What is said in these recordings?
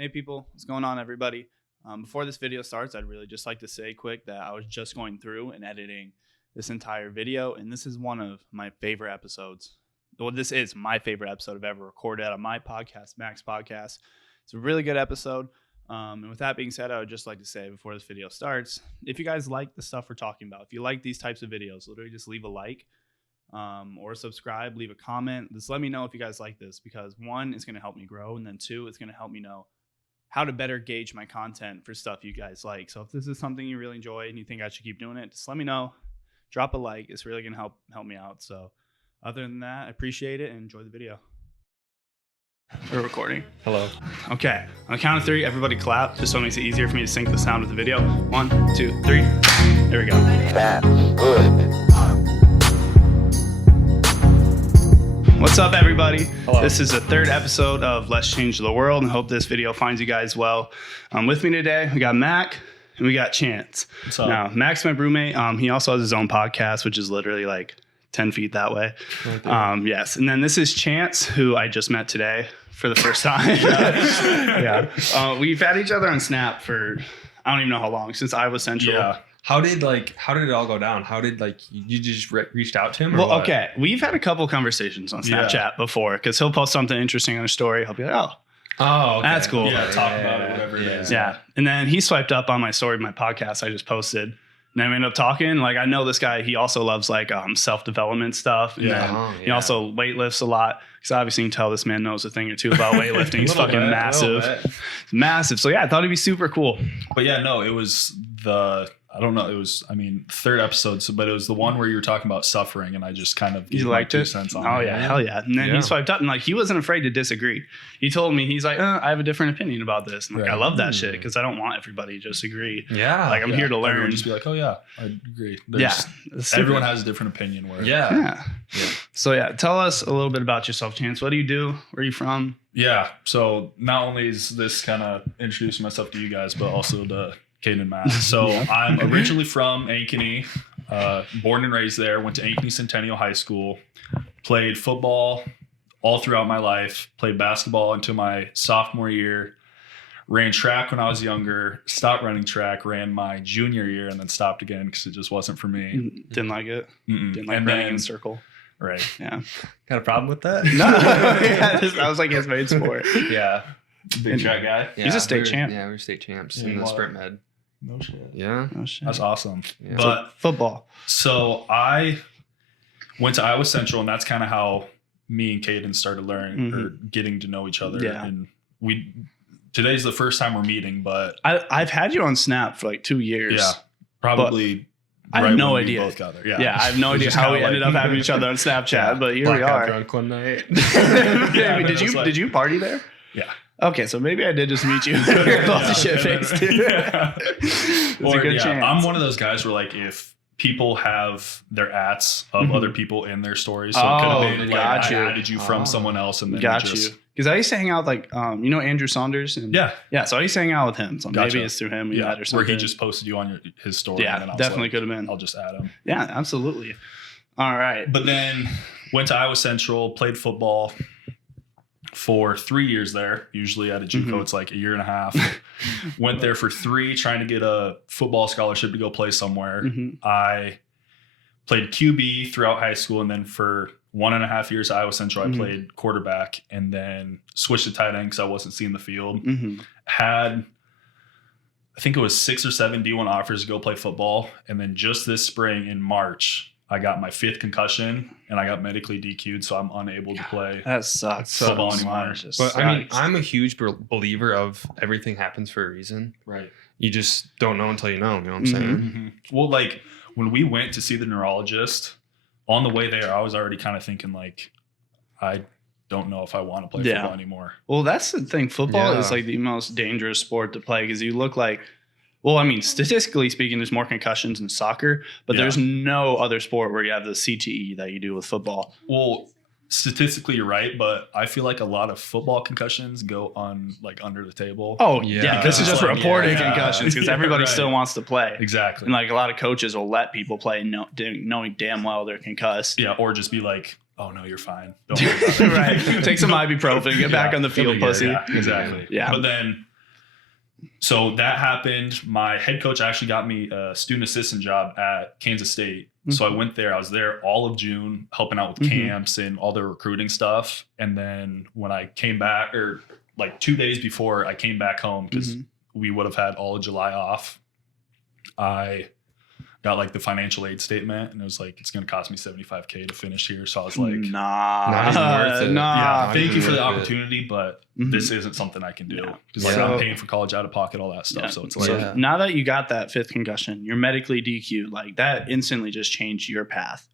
Hey people, what's going on everybody? Before this video starts, I'd really just like to say quick that I was just going through and editing this entire video, and this is one of my favorite episodes. Well, this is my favorite episode I've ever recorded on my podcast, Max Podcast. It's a really good episode. And with that being said, I would just like to say before this video starts, if you guys like the stuff we're talking about, if you like these types of videos, literally just leave a like or subscribe, leave a comment. Just let me know if you guys like this, because one, it's going to help me grow, and then two, it's going to help me know how to better gauge my content for stuff you guys like. So if this is something you really enjoy and you think I should keep doing it, just let me know. Drop a like. It's really going to help me out. So other than that, I appreciate it and enjoy the video. We're recording. Hello. Okay. On the count of three, everybody clap, just so it makes it easier for me to sync the sound with the video. 1, 2, 3. There we go. That's good. What's up, everybody? Hello. This is the third episode of Let's Change the World, and hope this video finds you guys well. With me today, we got Mac and we got Chance. What's up? Now, Mac's my roommate. He also has his own podcast, which is literally like 10 feet that way. Right yes. And then this is Chance, who I just met today for the first time. Yeah. We've had each other on Snap for, I don't even know how long, since Iowa Central. Yeah. How did it all go down? How did you just reached out to him? Or Well, what? okay. We've had a couple conversations on Snapchat before, because he'll post something interesting on a story. I'll be like, Oh, okay. That's cool. Yeah, talk about it, whatever it is. yeah. And then he swiped up on my story, my podcast I just posted. And then we ended up talking. Like, I know this guy, he also loves like self-development stuff. And then he also weightlifts a lot. Because obviously you can tell this man knows a thing or two about weightlifting. He's fucking massive. It's massive. So yeah, I thought it'd be super cool. But yeah, no, it was third episode, but it was the one where you were talking about suffering, and I just kind of You gave liked my 2 it? cents on Oh it. yeah, hell yeah. And then he swiped up, and like he wasn't afraid to disagree. He told me, he's like, I have a different opinion about this. And like, Right. I love that shit, because I don't want everybody to just agree. Yeah. Like, I'm here to learn. Everyone just be like, oh yeah, I agree. Yeah. Everyone has a different opinion. Yeah. So yeah, tell us a little bit about yourself, Chance. What do you do? Where are you from? Yeah. So not only is this kind of introducing myself to you guys, but also to Caden and Matt. So I'm originally from Ankeny, born and raised there. Went to Ankeny Centennial High School. Played football all throughout my life. Played basketball until my sophomore year. Ran track when I was younger. Stopped running track. Ran my junior year and then stopped again because it just wasn't for me. Didn't like it. Didn't like And running then- in a circle. Right. Yeah. Got a problem with that? No. I was like his main sport. Yeah. Big track guy. He's a state champ. Yeah, we're state champs Yeah, in the what? sprint med. No shit. Yeah. Oh shit. That's awesome. Yeah. But Football. so I went to Iowa Central, and that's kind of how me and Caden started learning or getting to know each other. Yeah. And today's the first time we're meeting, but I've had you on Snap for like 2 years. yeah, probably. I have no when idea. We both got there. Yeah, I have no idea how we ended up having each other on Snapchat, Yeah. but here we Blackout are. drunk one night. Yeah, Maybe, but it was like- did you party there? Yeah. Okay, so maybe I did just meet you. You're both Yeah. shit faced. Yeah. It's a Or, good yeah, chance. I'm one of those guys where like if people have their ats of other people in their stories, so it could have been like got I you. added you from someone else, and then Got just, you. Because I used to hang out with like, Andrew Saunders? And Yeah. so I used to hang out with him. So Gotcha. maybe it's through him we met or where something. he just posted you on his story. Yeah, and then I was definitely like, could have been. I'll just add him. Yeah, absolutely. All right. But then went to Iowa Central, played football for 3 years there. Usually at a JUCO, it's like a year and a half. Went there for 3, trying to get a football scholarship to go play somewhere. I played QB throughout high school, and then for 1.5 years at Iowa Central, I played quarterback, and then switched to tight end because I wasn't seeing the field. Had, I think it was 6 or 7 D1 offers to go play football, and then just this spring in March, I got my 5th concussion, and I got medically DQ'd, so I'm unable to play That sucks. football so anymore. much. It But I mean, sucks. I'm a huge believer of everything happens for a reason. Right. You just don't know until you know. You know what I'm saying? Well, like when we went to see the neurologist, on the way there, I was already kind of thinking like, I don't know if I want to play Yeah. football anymore. Well, that's the thing. Football Yeah. is like the most dangerous sport to play, because you look like, well, I mean, statistically speaking, there's more concussions in soccer, but Yeah. there's no other sport where you have the CTE that you do with football. Well, statistically, you're right, but I feel like a lot of football concussions go on like under the table. Oh, Yeah. yeah. This is just Like, reporting yeah. concussions, because Yeah, everybody right. still wants to play. Exactly. And like a lot of coaches will let people play knowing damn well they're concussed. Yeah, or just be like, oh no, you're fine. Don't worry about it. Right. Take some ibuprofen, get back on the field, It'll be good, pussy. Yeah, exactly. Yeah. But then So that happened. My head coach actually got me a student assistant job at Kansas State. So I went there. I was there all of June helping out with camps and all the recruiting stuff. And then when I came back, or like 2 days before I came back home, because we would have had all of July off, I got like the financial aid statement, and it was like, it's going to cost me $75K to finish here. So I was like, not even worth it. yeah, thank you for the opportunity, but this isn't something I can do, because like I'm paying for college out of pocket, all that stuff. So it's like, now that you got that 5th concussion, you're medically DQ'd, like that instantly just changed your path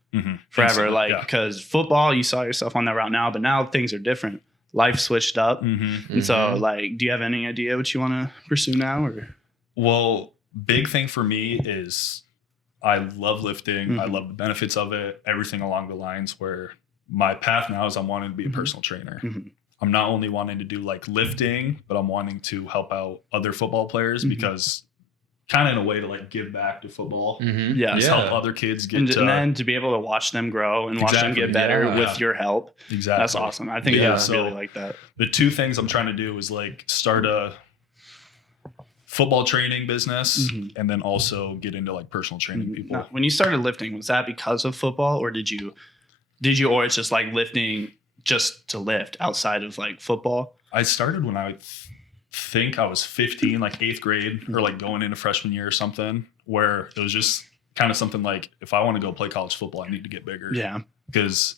forever. Like, because football, you saw yourself on that route now, but now things are different. Life switched up. And so like, do you have any idea what you want to pursue now? Or? Well, big thing for me is I love lifting. I love the benefits of it. Everything along the lines where my path now is I'm wanting to be a personal trainer. I'm not only wanting to do like lifting, but I'm wanting to help out other football players because kind of in a way to like give back to football. Help other kids get and then to be able to watch them grow and watch them get better with your help. Exactly. That's awesome. I think I really like that. The 2 things I'm trying to do is like start a football training business and then also get into like personal training people. Now, when you started lifting, was that because of football, or did you or it's just like lifting just to lift outside of like football? I started when I think I was 15, like 8th grade or like going into freshman year or something, where it was just kind of something like, if I want to go play college football, I need to get bigger. Yeah. Because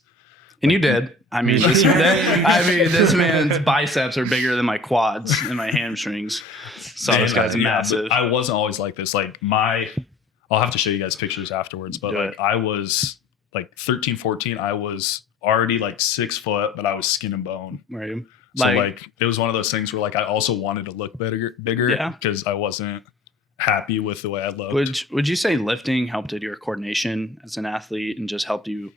and you did. I mean, this man's biceps are bigger than my quads and my hamstrings. So this guy's massive. I wasn't always like this. Like I'll have to show you guys pictures afterwards, but like I was like 13, 14. I was already like 6 foot, but I was skin and bone. Right. So like it was one of those things where like I also wanted to look bigger because I wasn't happy with the way I looked. Would you say lifting helped with your coordination as an athlete and just helped you?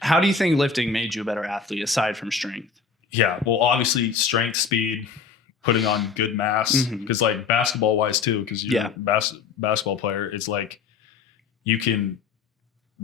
How do you think lifting made you a better athlete aside from strength? Yeah, well, obviously strength, speed, putting on good mass, because like basketball wise too, because you're a basketball player, it's like you can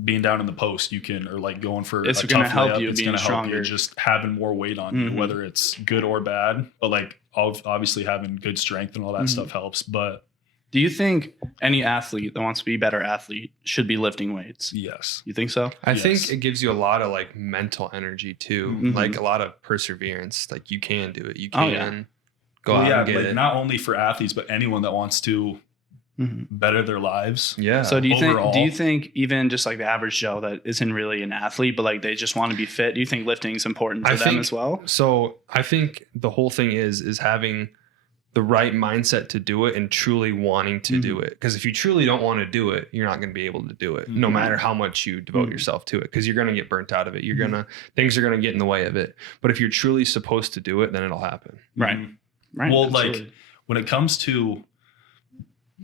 being down in the post, you can, or like going for it's a going to tough help layup, you it's being going to help stronger, you just having more weight on you, whether it's good or bad. But like obviously having good strength and all that stuff helps. But do you think any athlete that wants to be a better athlete should be lifting weights? Yes. You think so? I think it gives you a lot of like mental energy too, like a lot of perseverance. Like you can do it. You can go out and get it. Not only for athletes, but anyone that wants to better their lives. Yeah. So do you think even just like the average Joe that isn't really an athlete, but like they just want to be fit, do you think lifting is important to them as well? So I think the whole thing is having the right mindset to do it and truly wanting to do it. Because if you truly don't want to do it, you're not going to be able to do it, no matter how much you devote yourself to it, because you're going to get burnt out of it. Things are going to get in the way of it. But if you're truly supposed to do it, then it'll happen. Right. Well, like when it comes to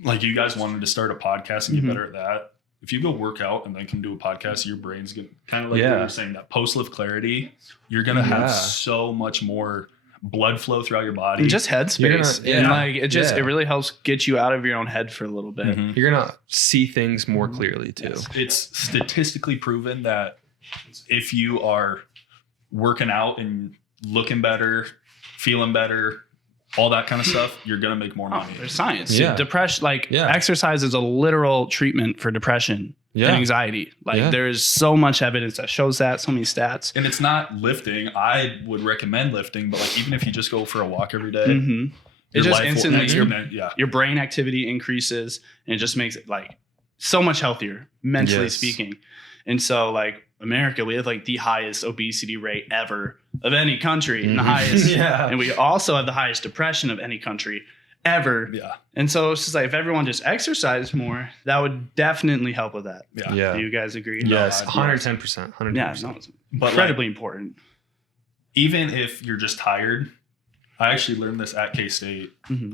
like you guys wanted to start a podcast and get better at that. If you go work out and then can do a podcast, your brain's going to kind of like what you're saying, that post-lift clarity, you're going to have so much more blood flow throughout your body. And just headspace. And like it really helps get you out of your own head for a little bit. You're going to see things more clearly too. Yes. It's statistically proven that if you are working out and looking better, feeling better, all that kind of stuff, you're going to make more money. There's science. Depression, exercise is a literal treatment for depression and anxiety. There's so much evidence that shows that, so many stats. And it's not lifting. I would recommend lifting, but like even if you just go for a walk every day, it just instantly, your brain activity increases, and it just makes it like so much healthier, mentally speaking. And so like America, we have like the highest obesity rate ever of any country, and the highest, and we also have the highest depression of any country ever. Yeah. And so it's just like if everyone just exercised more, that would definitely help with that. Yeah. Do you guys agree? Yes, 110%. 110%. Yeah, no, it's incredibly important. Even if you're just tired, I actually learned this at K-State.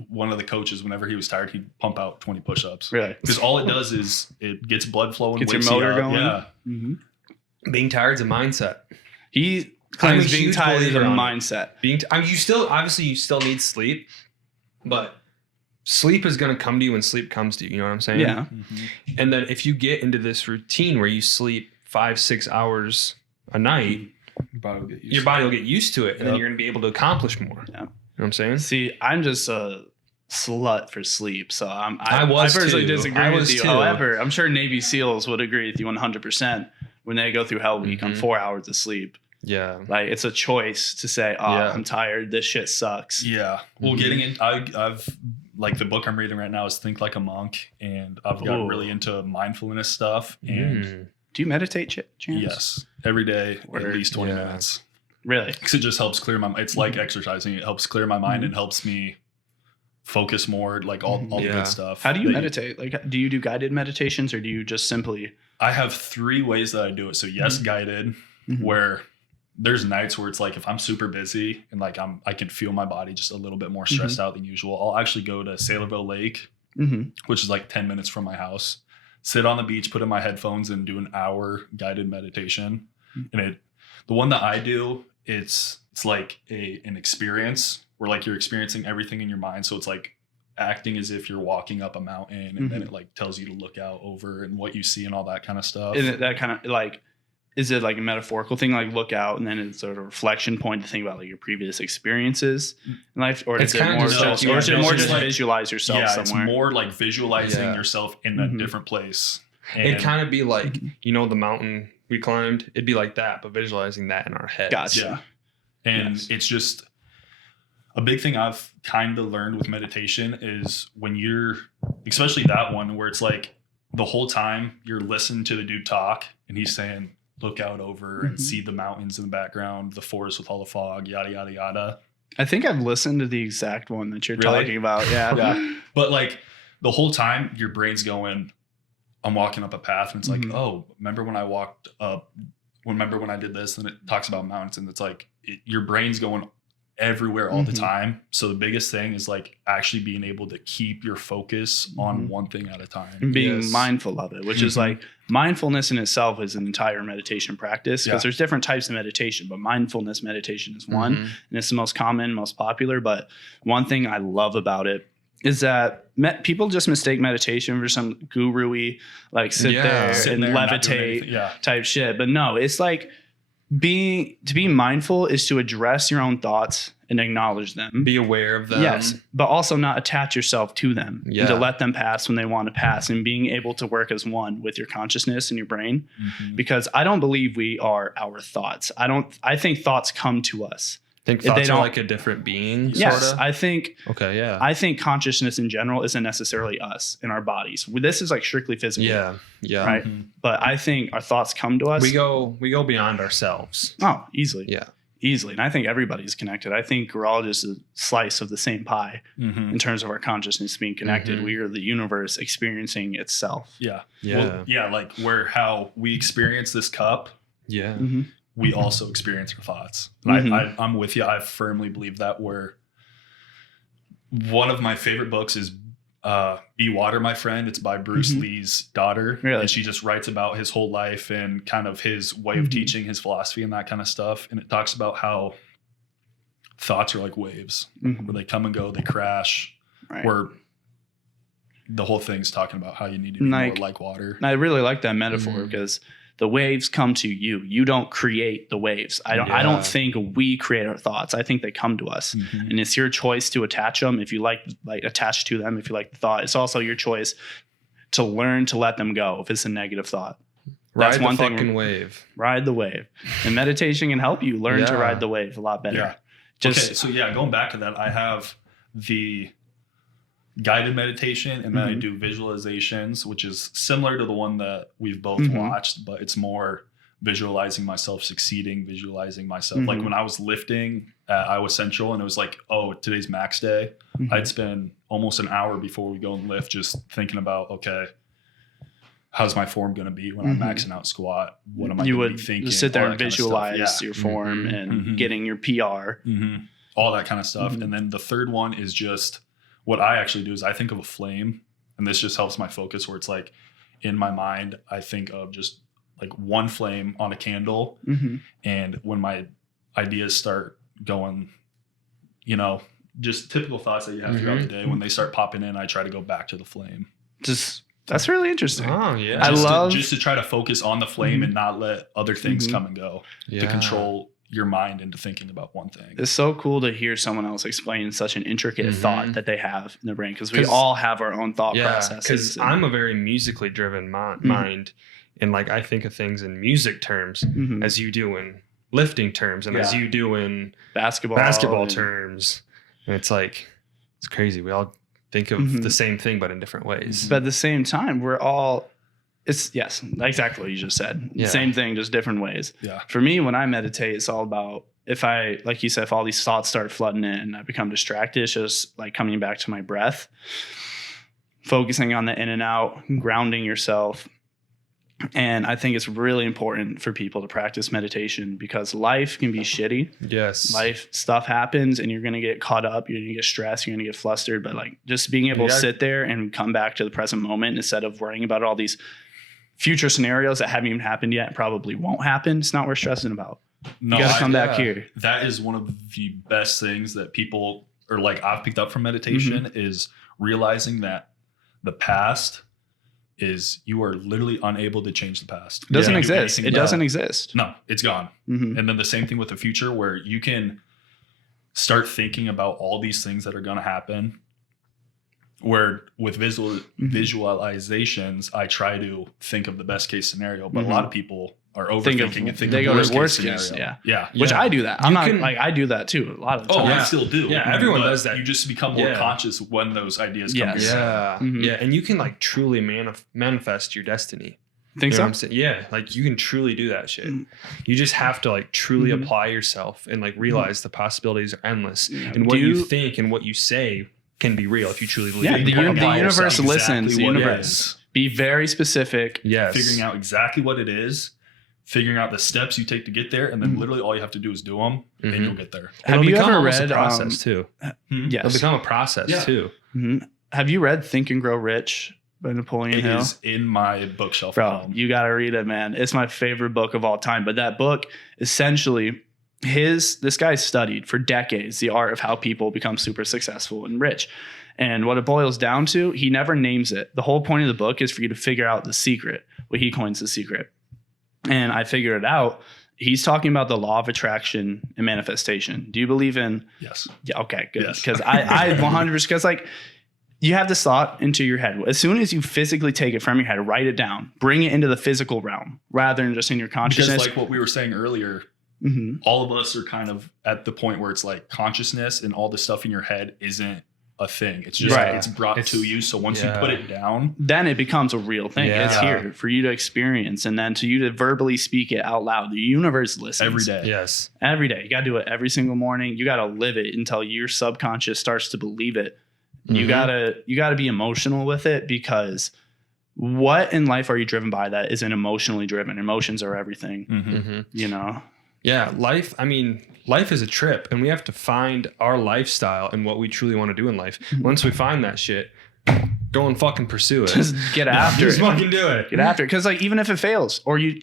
One of the coaches, whenever he was tired, he'd pump out 20 push-ups. Really? Because all it does is it gets blood flowing. Gets your motor going. Yeah. Being tired is a mindset. He claims being tired is a mindset. You still need sleep, but sleep is going to come to you when sleep comes to you. You know what I'm saying? Yeah. And then if you get into this routine where you sleep 5-6 hours a night, your body will get used to it, and then you're going to be able to accomplish more. Yeah. You know what I'm saying? See, I'm just a slut for sleep. So I was personally too. disagree I with was you. too. However, I'm sure Navy SEALs would agree with you 100% when they go through Hell Week on Mhm. 4 hours of sleep. Yeah. Like it's a choice to say, "Oh, Yeah. I'm tired. This shit sucks." Yeah. Well, Mhm. getting in, I've like the book I'm reading right now is Think Like a Monk, and I've got Ooh. really into mindfulness stuff. And Mm. Do you meditate, Chance? yes, every day Word. at least 20 Yeah. minutes. Really? Because it just helps clear my. It's like exercising. It helps clear my mind and helps me focus more. Like all the Yeah. good stuff. How do you that meditate? Like, do you do guided meditations or do you just simply? I have 3 ways that I do it. So yes, guided. Where there's nights where it's like if I'm super busy and like I can feel my body just a little bit more stressed out than usual, I'll actually go to Sailorville Lake, which is like 10 minutes from my house, sit on the beach, put in my headphones and do an hour guided meditation. And the one that I do, it's like an experience where like you're experiencing everything in your mind. So it's like acting as if you're walking up a mountain, and then it like tells you to look out over and what you see and all that kind of stuff. Is it that kind of like? Is it like a metaphorical thing, like look out, and then it's sort of a reflection point to think about like your previous experiences in life, or It's is it kinda more just just, like- or is it yeah, more it's just like- visualize yourself Yeah, somewhere? it's more like visualizing Yeah. yourself in a different place. It'd And- kind of be like, you know, the mountain we climbed. It'd be like that, but visualizing that in our heads. Gotcha. Yeah. And Yes. it's just a big thing I've kind of learned with meditation is when you're, especially that one where it's like the whole time you're listening to the dude talk and he's saying, look out over and see the mountains in the background, the forest with all the fog, yada, yada, yada. I think I've listened to the exact one that you're Really? talking about. Yeah. Yeah. But like the whole time your brain's going, I'm walking up a path and it's like, oh, remember when I walked up, remember when I did this? And it talks about mountains and it's like your brain's going everywhere all the time. So the biggest thing is like actually being able to keep your focus on one thing at a time. And being Yes. mindful of it, which is like mindfulness in itself is an entire meditation practice because there's different types of meditation, but mindfulness meditation is one, and it's the most common, most popular. But one thing I love about it is that people just mistake meditation for some guru-y, like sit there Sitting and there not doing levitate anything. Yeah. type shit. But no, it's like to be mindful is to address your own thoughts and acknowledge them. Be aware of them. Yes, but also not attach yourself to them. And to Yeah. let them pass when they want to pass, and being able to work as one with your consciousness and your brain. Because I don't believe we are our thoughts. I think thoughts come to us. Think If they thoughts are don't- like a different being. Yes, Sorta? I think Okay. Yeah. I think consciousness in general isn't necessarily us in our bodies. This is like strictly physical. yeah. Yeah. Right. But I think our thoughts come to us. We go beyond ourselves. Oh, easily. Yeah. Easily. And I think everybody's connected. I think we're all just a slice of the same pie in terms of our consciousness being connected. We are the universe experiencing itself. Yeah. Yeah. Well, yeah. Like how we experience this cup, Yeah. we also experience our thoughts. And I'm with you. I firmly believe that. Where one of my favorite books is Be Water, My Friend. It's by Bruce Lee's daughter. Really? And she just writes about his whole life and kind of his way of teaching, his philosophy and that kind of stuff. And it talks about how thoughts are like waves where they come and go, they crash, Right. where the whole thing's talking about how you need to be more like water. And I really like that metaphor because the waves come to you. You don't create the waves. I don't think we create our thoughts. I think they come to us. And it's your choice to attach them. If you like attach to them, if you like the thought, it's also your choice to learn to let them go if it's a negative thought. That's Ride one the thing. fucking wave. Ride the wave. And meditation can help you learn to ride the wave a lot better. Yeah. Okay, so going back to that, I have the guided meditation and then I do visualizations, which is similar to the one that we've both watched, but it's more visualizing myself succeeding, visualizing myself. Like when I was lifting at Iowa Central and it was like, oh, today's max day, I'd spend almost an hour before we go and lift just thinking about, okay, how's my form going to be when I'm maxing out squat? What am I You going to would be thinking? sit there All and that kind of stuff. visualize your form and getting your PR. All that kind of stuff. And then the third one is just what I actually do is I think of a flame, and this just helps my focus where it's like in my mind, I think of just like one flame on a candle. And when my ideas start going, just typical thoughts that you have throughout the day, when they start popping in, I try to go back to the flame. That's really interesting. Oh yeah. I love just to try to focus on the flame and not let other things come and go to control your mind into thinking about one thing. It's so cool to hear someone else explain such an intricate thought that they have in their brain, because we all have our own thought processes. Because I'm a very musically driven mind, and like I think of things in music terms as you do in lifting terms, and as you do in basketball terms. And it's like, it's crazy. We all think of the same thing, but in different ways. But at the same time, we're all, it's exactly what you just said. Yeah. Same thing, just different ways. Yeah. For me, when I meditate, it's all about, like you said, if all these thoughts start flooding in and I become distracted, it's just like coming back to my breath, focusing on the in and out, grounding yourself. And I think it's really important for people to practice meditation, because life can be shitty. Yes. Life stuff happens and you're going to get caught up. You're going to get stressed. You're going to get flustered. But like just being able to sit there and come back to the present moment instead of worrying about all these future scenarios that haven't even happened yet and probably won't happen. It's not worth stressing about. No, you got to come back here. That is one of the best things that people, or like I've picked up from meditation, is realizing that the past is, you are literally unable to change the past. It doesn't exist. It doesn't exist. No, it's gone. And then the same thing with the future, where you can start thinking about all these things that are going to happen. Where with visualizations, I try to think of the best case scenario, but a lot of people are overthinking and think they of go worst to worst case case. scenario. Yeah. Which I do that. I do that too a lot of the time. I still do. Yeah, everyone But does that. You just become more conscious when those ideas come. Yes. Yeah. And you can like truly manifest your destiny. Think You know so? what I'm saying? Yeah, like you can truly do that shit. You just have to like truly apply yourself and like realize the possibilities are endless. And what you think and what you say can be real if you truly believe it. The Apply universe yourself. listens. The what it universe. is. Be very specific. Yes. Figuring out exactly what it is, figuring out the steps you take to get there, and then literally all you have to do is do them, and you'll get there. Have It'll you become ever almost read a process too? Yes. It'll become a process too. Have you read Think and Grow Rich by Napoleon Hill? It is in my bookshelf. Bro, you got to read it, man. It's my favorite book of all time. But that book, essentially, this guy studied for decades the art of how people become super successful and rich. And what it boils down to, he never names it. The whole point of the book is for you to figure out the secret, what he coins the secret. And I figured it out. He's talking about the law of attraction and manifestation. Do you believe in? Yes. Yeah. Okay, good. Yes. Because I 100%, because like you have this thought into your head. As soon as you physically take it from your head, write it down, bring it into the physical realm rather than just in your consciousness. Because like what we were saying earlier, all of us are kind of at the point where it's like consciousness and all the stuff in your head isn't a thing. It's just it's brought to you. So once you put it down, then it becomes a real thing. Yeah. It's here for you to experience, and then to you to verbally speak it out loud. The universe listens every day. Yes. Every day. You got to do it every single morning. You got to live it until your subconscious starts to believe it. You gotta be emotional with it, because what in life are you driven by that isn't emotionally driven? Emotions are everything. You know? Yeah, life is a trip, and we have to find our lifestyle and what we truly want to do in life. Once we find that shit, go and fucking pursue it. Just get after Just it. fucking do it. Get after it. Because like even if it fails, or you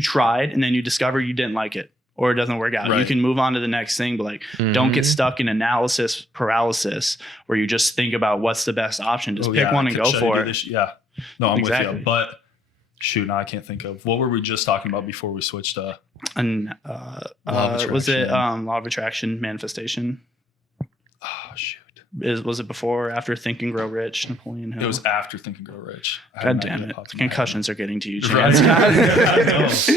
tried and then you discover you didn't like it, or it doesn't work out, you can move on to the next thing. But like, don't get stuck in analysis paralysis where you just think about what's the best option. Just pick one and go for it. Yeah. No, I'm with Exactly. you. But shoot, now I can't think of what were we just talking about before we switched to And of was it attraction. law of attraction manifestation? oh shoot. Was it before or after Think and Grow Rich, Napoleon Hill? It was after Think and Grow Rich. God damn it. Concussions are getting to you, Right. Chance.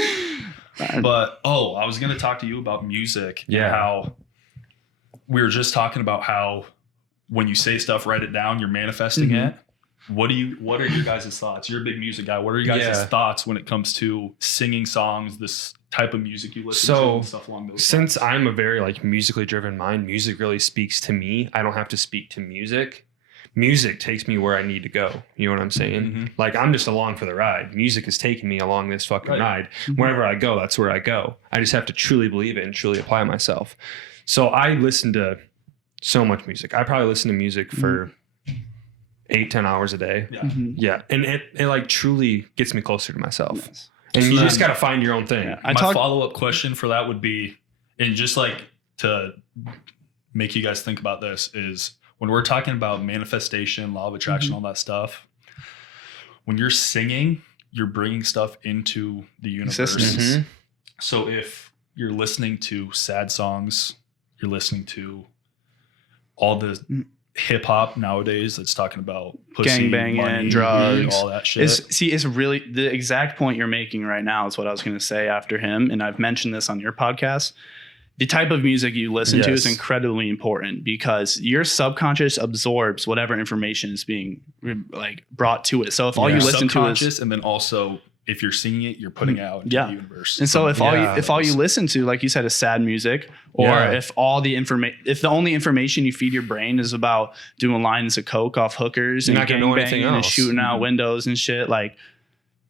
But I was gonna talk to you about music. Yeah. And how we were just talking about how when you say stuff, write it down, you're manifesting it. What are your guys' thoughts? You're a big music guy. What are your guys' thoughts when it comes to singing songs, this type of music you listen to, and stuff along those Since lines? I'm a very like musically driven mind, music really speaks to me. I don't have to speak to music. Music takes me where I need to go. You know what I'm saying? Like I'm just along for the ride. Music is taking me along this fucking ride. Wherever I go, that's where I go. I just have to truly believe it and truly apply myself. So I listen to so much music. I probably listen to music for 8-10 hours a day. Yeah. And it like truly gets me closer to myself. Yes. And So you then- just got to find your own thing. Yeah. My follow-up question for that would be, and just like to make you guys think about this, is when we're talking about manifestation, law of attraction, all that stuff, when you're singing, you're bringing stuff into the universe. Existence. So if you're listening to sad songs. You're listening to all the hip hop nowadays that's talking about pussy, gangbanging, money, drugs, all that shit. It's really the exact point you're making right now is what I was going to say after him. And I've mentioned this on your podcast. The type of music you listen to is incredibly important because your subconscious absorbs whatever information is being like brought to it. So if all you listen to is, and then also if you're singing it, you're putting out into the universe. And so if all you listen to, like you said, is sad music, or if the only information you feed your brain is about doing lines of coke off hookers and gangbanging and shooting out windows and shit, like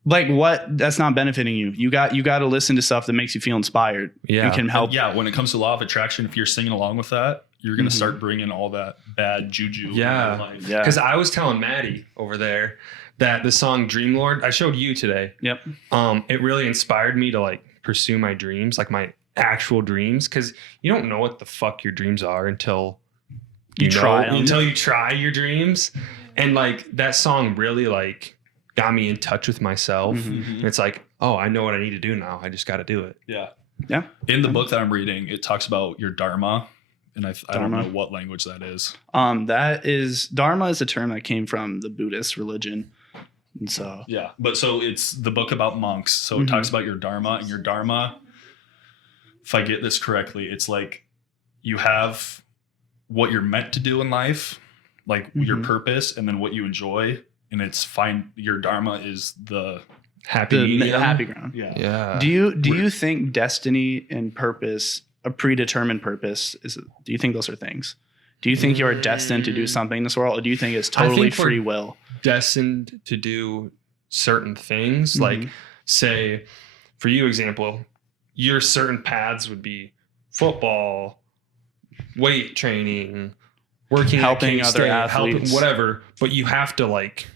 what? That's not benefiting you. You got to listen to stuff that makes you feel inspired. Yeah, and can help. When it comes to law of attraction, if you're singing along with that, you're gonna start bringing all that bad juju. In your life. Because I was telling Maddie over there that the song Dream Lord, I showed you today. Yep. It really inspired me to like pursue my dreams, like my actual dreams. Cause you don't know what the fuck your dreams are until you try your dreams. And like that song really like got me in touch with myself. And it's like, oh, I know what I need to do now. I just got to do it. Yeah. Yeah. In the book that I'm reading, it talks about your dharma. And I don't know what language that is. Dharma is a term that came from the Buddhist religion. And so but so it's the book about monks. So it talks about your dharma, and your dharma, if I get this correctly, it's like you have what you're meant to do in life, like your purpose, and then what you enjoy, and it's fine. Your dharma is the happy ground. Yeah. Do you think destiny and purpose, a predetermined purpose, do you think those are things? Do you think you're destined to do something in this world, or do you think it's totally free will? Destined to do certain things, like say, for you example, your certain paths would be football, weight training, working, helping other athletes, whatever. But you have to like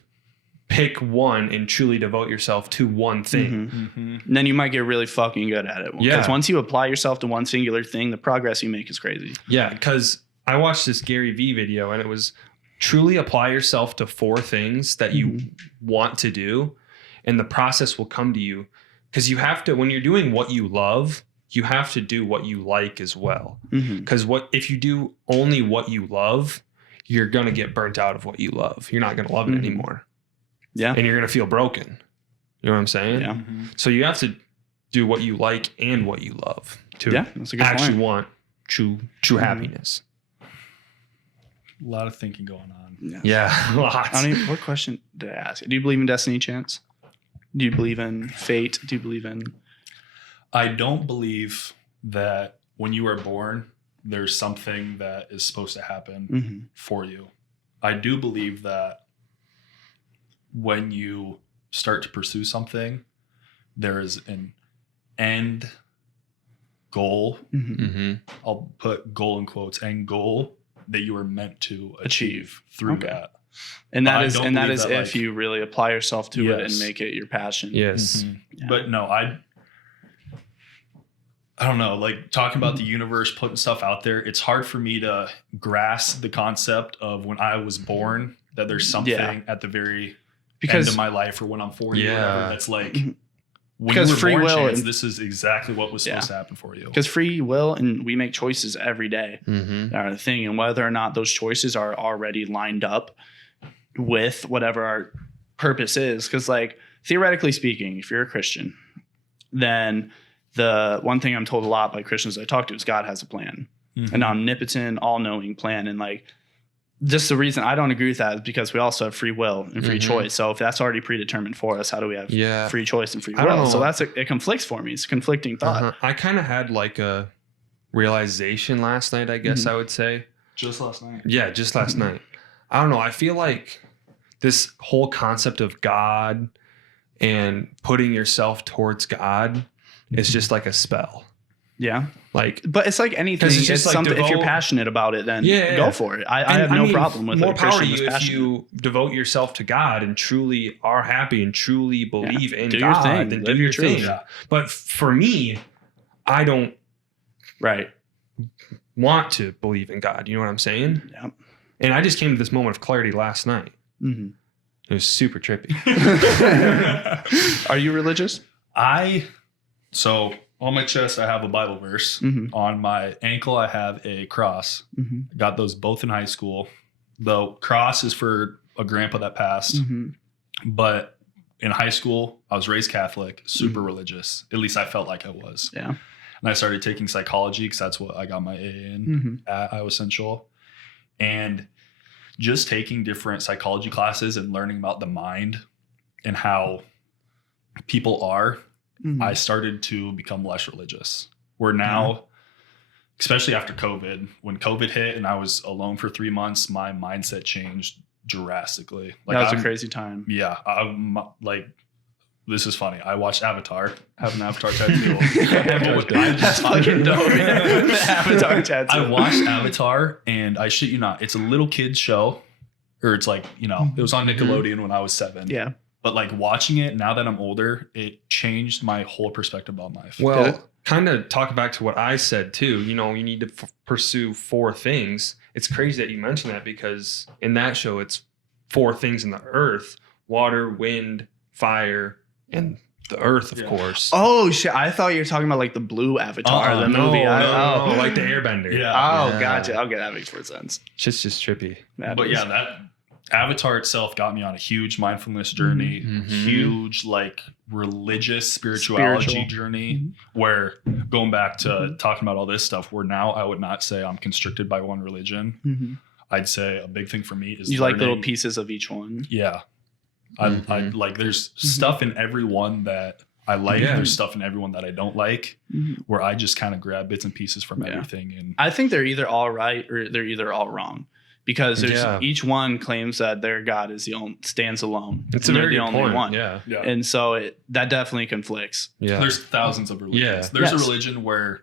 pick one and truly devote yourself to one thing. And then you might get really fucking good at it. Because once you apply yourself to one singular thing, the progress you make is crazy. Yeah, because I watched this Gary Vee video and it was truly apply yourself to 4 things that you want to do, and the process will come to you. Because you have to, when you're doing what you love, you have to do what you like as well. Because if you do only what you love, you're going to get burnt out of what you love. You're not going to love it anymore. Yeah. And you're going to feel broken. You know what I'm saying? Yeah. So you have to do what you like and what you love to that's a good actually point. want true happiness. A lot of thinking going on. Yeah, lots. What question did I ask? Do you believe in destiny, chance? Do you believe in fate? Do you believe in... I don't believe that when you are born, there's something that is supposed to happen for you. I do believe that when you start to pursue something, there is an end goal. I'll put goal in quotes, end goal that you are meant to achieve through that. And that is if you really apply yourself to it and make it your passion. Yes. But no, I don't know, like talking about the universe, putting stuff out there, it's hard for me to grasp the concept of when I was born that there's something at the very end of my life, or when I'm 40 or whatever, that's like, when you were free born, will, Chance, this is exactly what was supposed to happen for you. Because free will, and we make choices every day are the thing, and whether or not those choices are already lined up with whatever our purpose is. Because like theoretically speaking, if you're a Christian, then the one thing I'm told a lot by Christians I talk to is God has a plan, an omnipotent, all-knowing plan. And like, just the reason I don't agree with that is because we also have free will and free choice. So if that's already predetermined for us, how do we have free choice and free will? So it conflicts for me. It's a conflicting thought. I kind of had like a realization last night, I guess I would say. Just last night. Yeah, just last night. I don't know. I feel like this whole concept of God and putting yourself towards God is just like a spell. Yeah. Like, but it's like anything. It's just like something. If you're passionate about it, then go for it. I have no problem with it. More power to you if you devote yourself to God and truly are happy and truly believe in do God. Your thing. Then Live do your thing. truth. But for me, I don't want to believe in God. You know what I'm saying? Yeah. And I just came to this moment of clarity last night. It was super trippy. Are you religious? So On my chest, I have a Bible verse. Mhm. On my ankle, I have a cross. Mhm. I got those both in high school. The cross is for a grandpa that passed. Mhm. But in high school, I was raised Catholic, super religious. At least I felt like I was. Yeah. And I started taking psychology because that's what I got my AA in Mhm. at Iowa Central. And just taking different psychology classes and learning about the mind and how people are, Mhm. I started to become less religious. Where now, especially after COVID, when COVID hit and I was alone for 3 months, my mindset changed drastically. That was a crazy time. Yeah. I'm like, this is funny. I watched Avatar, have an Avatar tattoo. That's fucking dope. Man. Avatar tattoo. I watched Avatar, and I shit you not, it's a little kid's show, or it's like, you know, it was on Nickelodeon when I was 7. Yeah. But like watching it now that I'm older, it changed my whole perspective on life. Well, kind of talk back to what I said too. You know, you need to pursue 4 things. It's crazy that you mentioned that because in that show, it's 4 things in the earth: water, wind, fire, and the earth, of course. Oh shit! I thought you were talking about like the blue Avatar, the movie. No, like the Airbender. Yeah. Oh, Yeah. gotcha. Okay, that makes more sense. Just trippy. But yeah, that Avatar itself got me on a huge mindfulness journey, huge like religious spirituality Spiritual. journey, where going back to talking about all this stuff, where now I would not say I'm constricted by one religion. Mm-hmm. I'd say a big thing for me is You like little learning- pieces of each one. Yeah. I like there's stuff in every one that I like. Yeah. There's stuff in everyone that I don't like, where I just kind of grab bits and pieces from everything. And I think they're either all right or they're either all wrong. Because there's each one claims that their God is stands alone. It's a they're very the good only point. one. Yeah. And so that definitely conflicts. Yeah. there's thousands of religions. Yeah. There's Yes. a religion where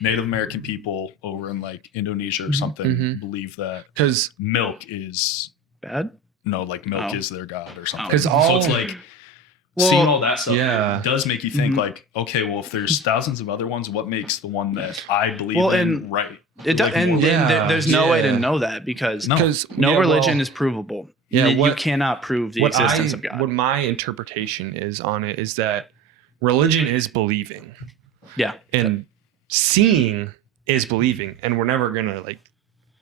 Native American people over in like Indonesia or something believe that Because milk is Bad? milk is their God or something. 'Cause so all- it's like Well, seeing all that stuff yeah. does make you think like, okay, well, if there's thousands of other ones, what makes the one that I believe Well, in and right? It Like, and Yeah. there's no way to Yeah. know that because No. no religion is provable. Yeah, you what- cannot prove the existence of God. What my interpretation is on it is that religion is believing. Yeah. And seeing is believing. And we're never going to like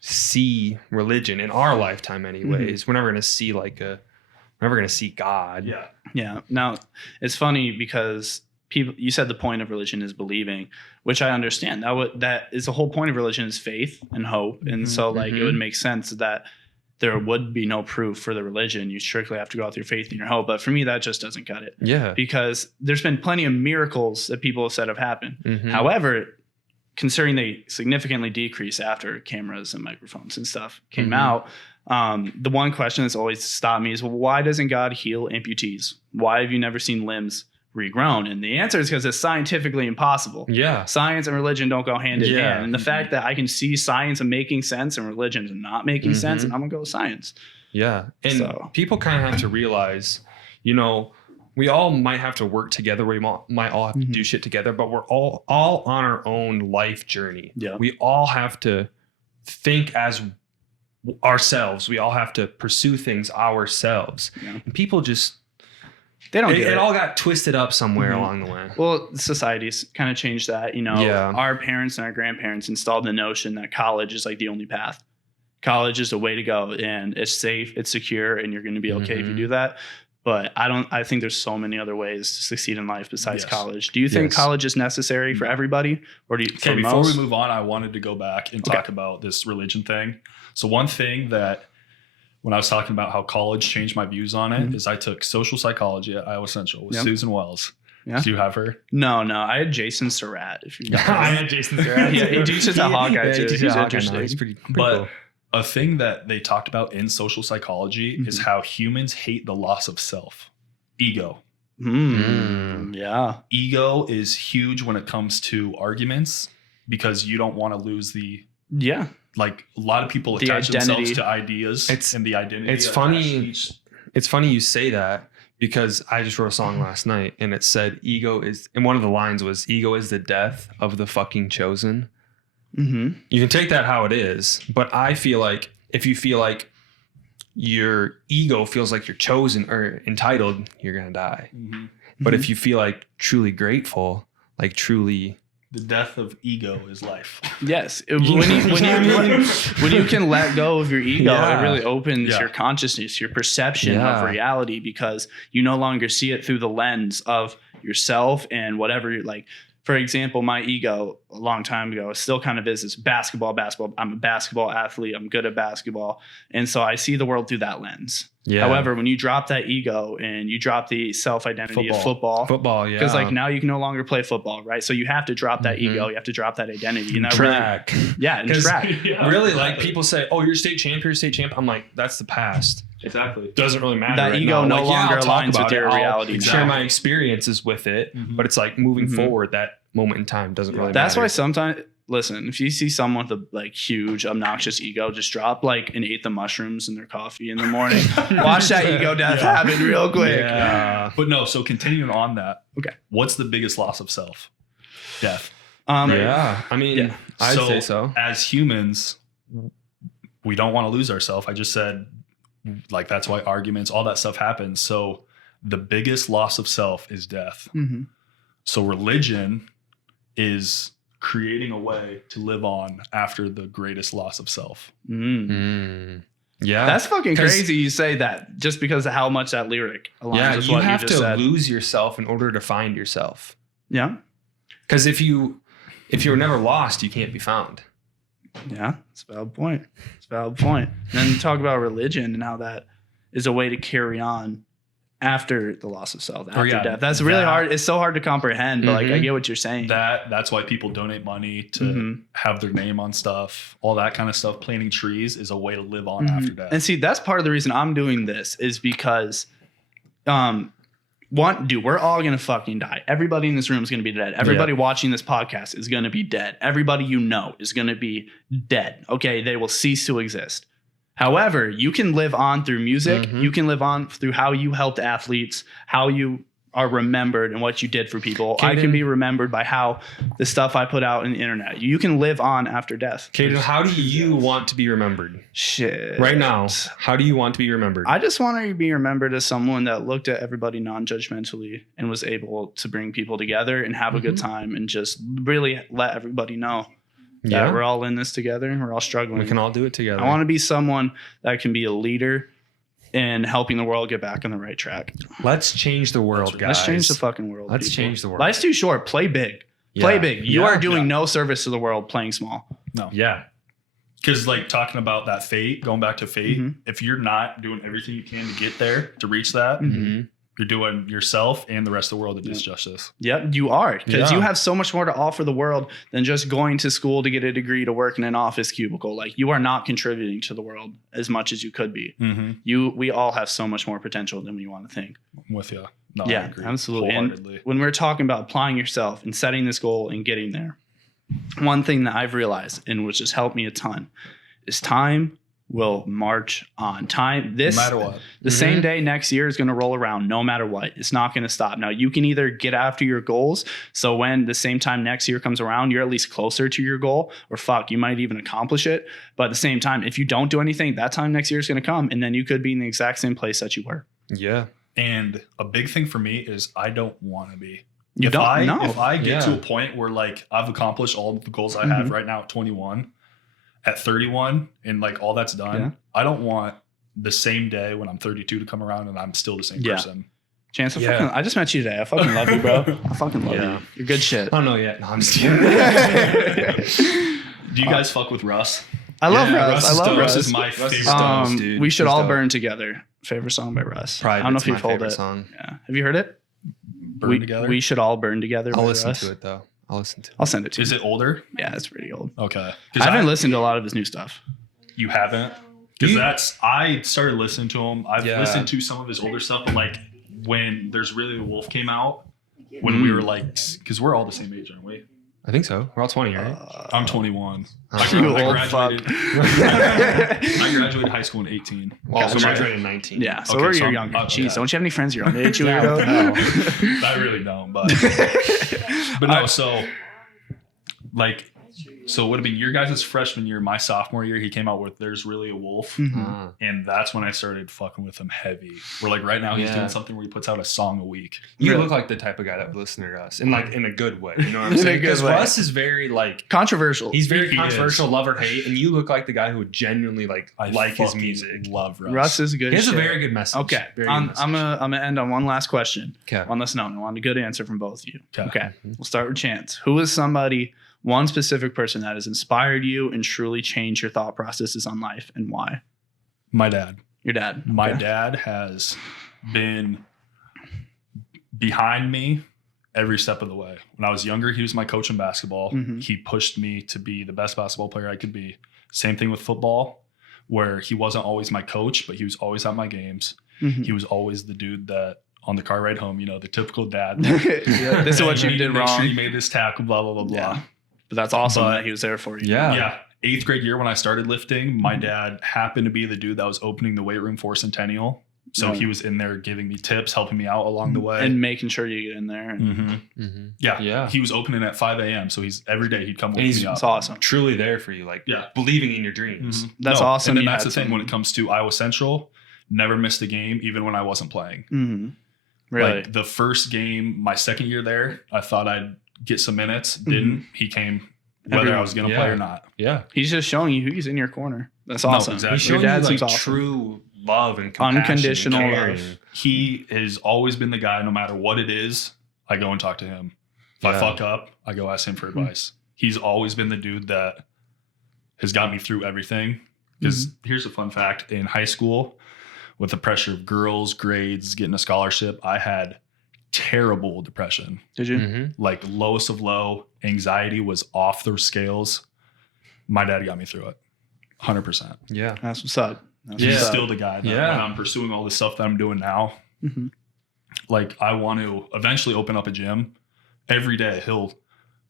see religion in our lifetime anyways. We're never going to see we're never going to see God. Yeah. Yeah. Now, it's funny because you said the point of religion is believing, which I understand. That is the whole point of religion is faith and hope. And so like it would make sense that there would be no proof for the religion. You strictly have to go with your faith and your hope. But for me, that just doesn't cut it. Yeah. Because there's been plenty of miracles that people have said have happened. Mhm. However, considering they significantly decreased after cameras and microphones and stuff came out, the one question that's always stopped me is, well, why doesn't God heal amputees? Why have you never seen limbs regrown? And the answer is because it's scientifically impossible. Yeah. Science and religion don't go hand in Yeah. hand. And the fact that I can see science and making sense and religion is not making sense, and I'm going to go with science. Yeah. And So- people kind of have to realize, we all might have to work together. We might all have to do shit together, but we're all on our own life journey. Yeah. We all have to think as ourselves. We all have to pursue things ourselves. Yeah. And people just, They don't get it all got twisted up somewhere along the way. Well, society's kind of changed that. Yeah. Our parents and our grandparents installed the notion that college is like the only path. College is the way to go, and it's safe, it's secure, and you're going to be okay if you do that. But I think there's so many other ways to succeed in life besides Yes. college. Do you think Yes. college is necessary for everybody? Or do you, Okay, for before most? we move on, I wanted to go back and talk about this religion thing. So one thing that when I was talking about how college changed my views on it is I took social psychology at Iowa Central with Yep. Susan Wells. Yeah. Do you have her? No, I had Jason Surratt. If you know I him. had Jason Surratt. Yeah, he teaches at Hawkeye, too. he teaches He's at Hawkeye now. interesting. He's pretty But cool. a thing that they talked about in social psychology is how humans hate the loss of self. Ego. Yeah. Ego is huge when it comes to arguments because you don't want to lose the, Yeah. like a lot of people The attach identity. themselves to ideas and the identity. It's attached funny. to each- It's funny you say that because I just wrote a song last night and it said and one of the lines was ego is the death of the fucking chosen. Mm-hmm. You can take that how it is, but I feel like if you feel like your ego feels like you're chosen or entitled, you're going to die. Mhm. But if you feel like truly grateful, like truly. The death of ego is life. Yes. When you can let go of your ego, Yeah. it really opens Yeah. your consciousness, your perception of Yeah. reality, because you no longer see it through the lens of yourself and whatever you're like. For example, my ego a long time ago still kind of is this basketball. I'm a basketball athlete. I'm good at basketball. And so I see the world through that lens. Yeah. However, when you drop that ego and you drop the self-identity of football, yeah. because like now you can no longer play football, right? So you have to drop that ego. You have to drop that identity. And that track. and 'Cause track. Yeah, really, exactly. like people say, "Oh, you're state champ. You're a state champ." I'm like, that's the past. Exactly. Doesn't really matter. That right ego now. no Like, yeah, longer I'll talk aligns about with your it. I'll reality. share my experiences with it, Mhm. but it's like moving Mhm. forward. That moment in time doesn't really That's matter. why sometimes, listen, if you see someone with a like huge obnoxious ego, just drop like an eighth of mushrooms in their coffee in the morning. Watch that ego death Yeah. happen real quick. Yeah. But no, so continuing on that. Okay. What's the biggest loss of self? Death. Yeah. I mean, Yeah. I'd say so. As humans, we don't want to lose ourselves. I just said, like, that's why arguments, all that stuff happens. So the biggest loss of self is death. Mhm. So religion is creating a way to live on after the greatest loss of self. Yeah. That's fucking 'Cause- crazy you say that just because of how much that lyric aligns yeah. with You what have you to just said. lose yourself in order to find yourself. Yeah. Because if you were never lost, you can't be found. Yeah. It's a valid point. It's a valid point. And then talk about religion and how that is a way to carry on after the loss of self, after yeah, death. That's really that- hard. It's so hard to comprehend, but like I Mhm. get what you're saying. That's why people donate money to Mhm. have their name on stuff, all that kind of stuff. Planting trees is a way to live on Mhm. after death. And see, that's part of the reason I'm doing this is because, we're all gonna fucking die. Everybody in this room is gonna be dead. Everybody watching this podcast is gonna be dead. Everybody you know is gonna be dead. Okay, they will cease to exist. However, you can live on through music. Mhm. You can live on through how you helped athletes, how you are remembered and what you did for people. I can Caden- be remembered by how the stuff I put out in the internet. You can live on after death. Caden, how do you want to be remembered? Shit. Right now, how do you want to be remembered? I just want to be remembered as someone that looked at everybody non-judgmentally and was able to bring people together and have a good time and just really let everybody know that we're all in this together and we're all struggling. we can all do it together. I want to be someone that can be a leader in helping the world get back on the right track. Let's change the world, guys. Let's change the fucking world. Let's people. change the world. Life's too short. Play big. Play Yeah. big. You Yeah. are doing Yeah. no service to the world playing small. No. Yeah. Because like talking about that fate, going back to fate, Mhm. if you're not doing everything you can to get there, to reach that, Mm-hmm. you're doing yourself and the rest of the world a disjustice. Yep, you are. Because Yeah. you have so much more to offer the world than just going to school to get a degree to work in an office cubicle. Like you are not contributing to the world as much as you could be. We all have so much more potential than we want to think. I'm with you. No, I Yeah, agree absolutely. wholeheartedly. And when we're talking about applying yourself and setting this goal and getting there, one thing that I've realized and which has helped me a ton is time will march on. Time No matter what. the same day next year is going to roll around no matter what. It's not going to stop. Now you can either get after your goals, so when the same time next year comes around, you're at least closer to your goal, or fuck, you might even accomplish it. But at the same time, if you don't do anything, that time next year is going to come and then you could be in the exact same place that you were. Yeah. And a big thing for me is I don't want to be. You If I get Yeah. to a point where like I've accomplished all the goals I have right now at 21, at 31, and like all that's done, Yeah. I don't want the same day when I'm 32 to come around and I'm still the same Yeah. person. Chance, Yeah. I just met you today. I fucking love you, bro. I fucking love Yeah. you. You're good shit. I don't know yet. No, I'm just kidding. Do you guys fuck with Russ? I love Yeah, Russ. Russ I is love dope. Russ. Russ is my Russ is favorite. dope. dude. We should He's all dope. burn together. Favorite song by Russ. I don't know Private's if you've my heard favorite it. song. Yeah. Have you heard it? Burn together. We should all burn together. I'll by listen Russ. to it though. I'll listen to it. I'll send it to Is you. it older? Yeah, it's pretty old. Okay. I haven't listened to a lot of his new stuff. You haven't? Because You- I started listening to him. I've Yeah. listened to some of his older stuff, but like when There's Really a Wolf came out, when we were like, because we're all the same age, aren't we? I think so. We're all 20, right? I'm 21. You I old graduated. fuck. I graduated high school in 18. Well, so Gotcha. I graduated in 19. Yeah, so Okay, we're so your I'm- younger. okay. Jeez, don't you have any friends your own age, you Yeah, weirdo? I really don't, but no. So like So it would have been your guys' freshman year, my sophomore year. He came out with "There's Really a Wolf," and that's when I started fucking with him heavy. We're like right now he's doing something where he puts out a song a week. You look like the type of guy that would listen to us, and like in a good way. You know what I'm saying? Because Russ is very like controversial. He's very controversial, love or hate, and you look like the guy who would genuinely like his music. Love Russ. Russ is good. He has a very good message. Okay, I'm gonna end on one last question. Okay, on this note, I want a good answer from both of you. Okay, we'll start with Chance. Who is somebody? One specific person that has inspired you and truly changed your thought processes on life, and why? My dad. Your dad. Okay. My dad has been behind me every step of the way. When I was younger, he was my coach in basketball. He pushed me to be the best basketball player I could be. Same thing with football, where he wasn't always my coach, but he was always at my games. He was always the dude that on the car ride home, you know, the typical dad. This is what you did wrong. Sure you made this tackle, blah, blah, blah, blah. Yeah. But that's awesome that he was there for you. Yeah. 8th grade year when I started lifting, my dad happened to be the dude that was opening the weight room for Centennial. So he was in there giving me tips, helping me out along the way. And making sure you get in there. Yeah. He was opening at 5 a.m. So every day he'd come wake me up. It's awesome. Truly there for you. Like believing in your dreams. That's awesome. And then that's the thing when it comes to Iowa Central, never missed a game, even when I wasn't playing. Really? Like the first game, my second year there, I thought I'd get some minutes. Didn't. He came whether I was going to play or not. Yeah. He's just showing you he's in your corner. That's awesome. No, exactly. He's showing you like true love and compassion. Unconditional and love. He has always been the guy, no matter what it is, I go and talk to him. If I fuck up, I go ask him for advice. He's always been the dude that has got me through everything. Because here's a fun fact. In high school, with the pressure of girls, grades, getting a scholarship, I had terrible depression. Did you? Like lowest of low. Anxiety was off the scales. My dad got me through it. 100%. Yeah. That's what's up. He's still the guy that when I'm pursuing all the stuff that I'm doing now. Like I want to eventually open up a gym. Every day you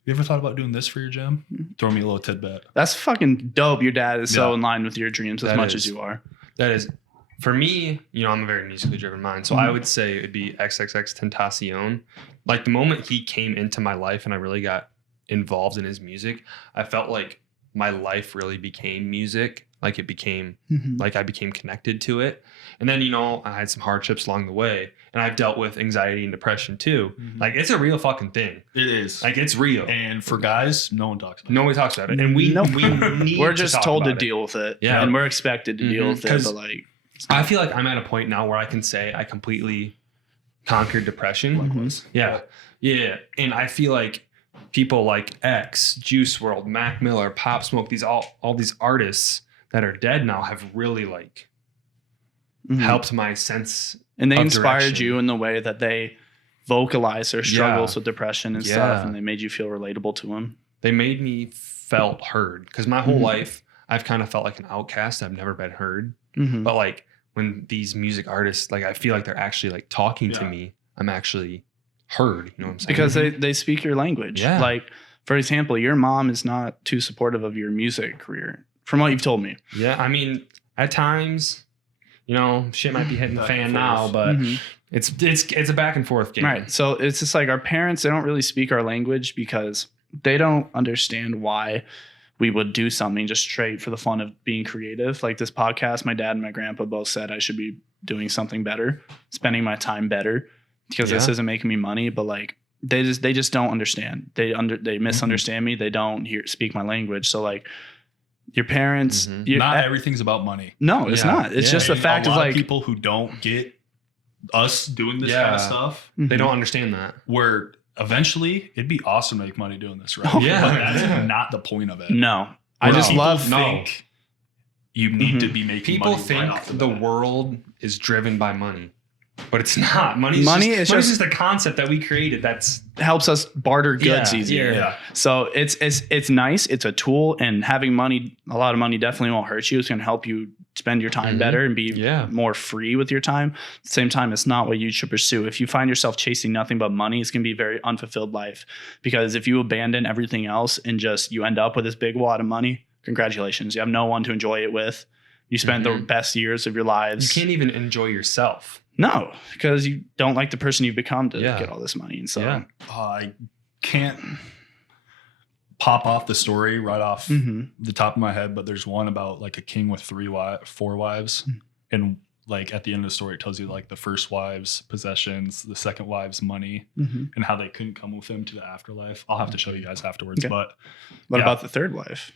ever thought about doing this for your gym? Throw me a little tidbit. That's fucking dope. Your dad is so in line with your dreams as much as you are. That is. For me, you know, I'm a very musically driven mind. So I would say it'd be XXX Tentacion. Like the moment he came into my life and I really got involved in his music, I felt like my life really became music. Like it became, like I became connected to it. And then, you know, I had some hardships along the way and I've dealt with anxiety and depression too. Like it's a real fucking thing. It is. Like it's real. And for guys, no one talks about it. Nobody talks about it. And we're just told to deal with it. Yeah. And we're expected to deal with it. But like, I feel like I'm at a point now where I can say I completely conquered depression. Likewise. Yeah. And I feel like people like X, Juice WRLD, Mac Miller, Pop Smoke, all these artists that are dead now have really like helped my sense. And they inspired you in the way that they vocalize their struggles with depression and stuff, and they made you feel relatable to them. They made me felt heard because my whole life I've kind of felt like an outcast. I've never been heard. But like when these music artists, like I feel like they're actually like talking to me, I'm actually heard. You know what I'm saying? Because they speak your language. Yeah. Like for example, your mom is not too supportive of your music career, from what you've told me. Yeah, I mean, at times, you know, shit might be hitting the fan now, but it's a back and forth game. Right. So it's just like our parents, they don't really speak our language because they don't understand why we would do something just straight for the fun of being creative. Like this podcast, my dad and my grandpa both said I should be doing something better, spending my time better, because this isn't making me money. But like they just don't understand. They misunderstand me. They don't speak my language. So like your parents, not everything's about money. No, it's not. It's just the fact of like people who don't get us doing this kind of stuff. They don't understand that. Where eventually it'd be awesome to make money doing this, right? Oh, yeah. But that's not the point of it. No. I just think you need to be making people money. People think the world is driven by money. But it's not. Money's just a concept that we created that's helps us barter goods easier. Yeah. So it's nice. It's a tool, and having money, a lot of money definitely won't hurt you. It's going to help you spend your time better and be more free with your time. At the same time, it's not what you should pursue. If you find yourself chasing nothing but money, it's going to be a very unfulfilled life, because if you abandon everything else and just you end up with this big wad of money, congratulations. You have no one to enjoy it with. You spent the best years of your lives. You can't even enjoy yourself. No, because you don't like the person you've become to get all this money. And so I can't pop off the story right off Mhm. the top of my head, but there's one about like a king with four wives, and like at the end of the story, it tells you like the first wife's possessions, the second wife's money, Mhm. and how they couldn't come with him to the afterlife. I'll have to show you guys afterwards, Okay. but What Yeah. about the third wife?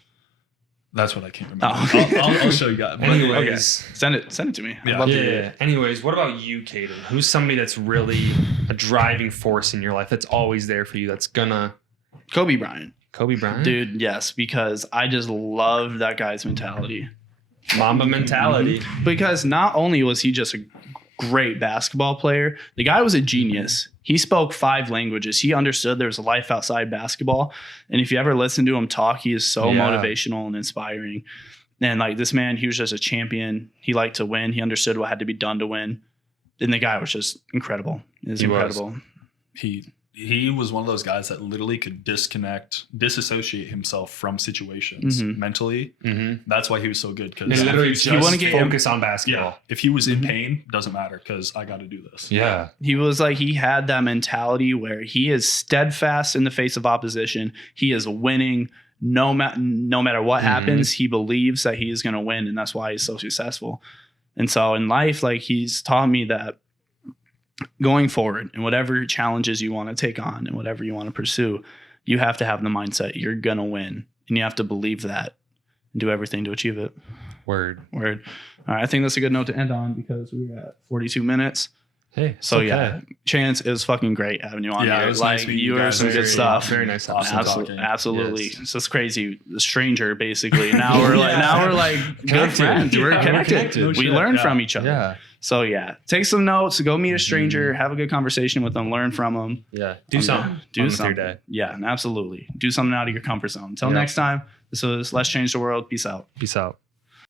that's what I can't remember. Oh, okay. I'll show you guys. But Anyways, Send it to me. I'd Yeah. love to yeah. hear it. Anyways, what about you, Caden? Who's somebody that's really a driving force in your life that's always there for you? That's gonna Kobe Bryant. Kobe Bryant, Dude, yes, because I just love that guy's mentality. Mamba mentality. Because not only was he just a great basketball player, the guy was a genius. He spoke 5 languages. He understood there was a life outside basketball. And if you ever listen to him talk, he is so Yeah. motivational and inspiring. And like this man, he was just a champion. He liked to win. He understood what had to be done to win. And the guy was just incredible. It was He was. incredible. He was one of those guys that literally could disassociate himself from situations Mhm. mentally. Mm-hmm. That's why he was so good. He Because literally He wouldn't just get focus on basketball. if he was in Mhm. pain, doesn't matter because I got to do this. Yeah. He was like, he had that mentality where he is steadfast in the face of opposition. He is winning no matter what Mhm. happens. He believes that he is going to win, and that's why he's so successful. And so in life, like he's taught me that going forward and whatever challenges you want to take on and whatever you want to pursue, you have to have the mindset you're going to win, and you have to believe that and do everything to achieve it. Word. Word. All right, I think that's a good note to end on because we were at 42 minutes. Hey. So okay. yeah, Chance, it was fucking great having you on Yeah, here. it was Like nice meeting you you were guys. some good Very- stuff. Very nice Awesome episode. talking. Absolutely. Yes. It's just crazy. The stranger, basically. Now we're like good Connected. friends. We're Yeah, we're connected. connected. No We shit. learn Yeah. from each other. Yeah. So yeah, take some notes. Go meet a stranger. Mhm. Have a good conversation with them. Learn from them. Yeah. Do Um, something. Do with something. your day. Yeah, absolutely. Do something out of your comfort zone. Until Yeah. next time. This was Let's Change the World. Peace out. Peace out.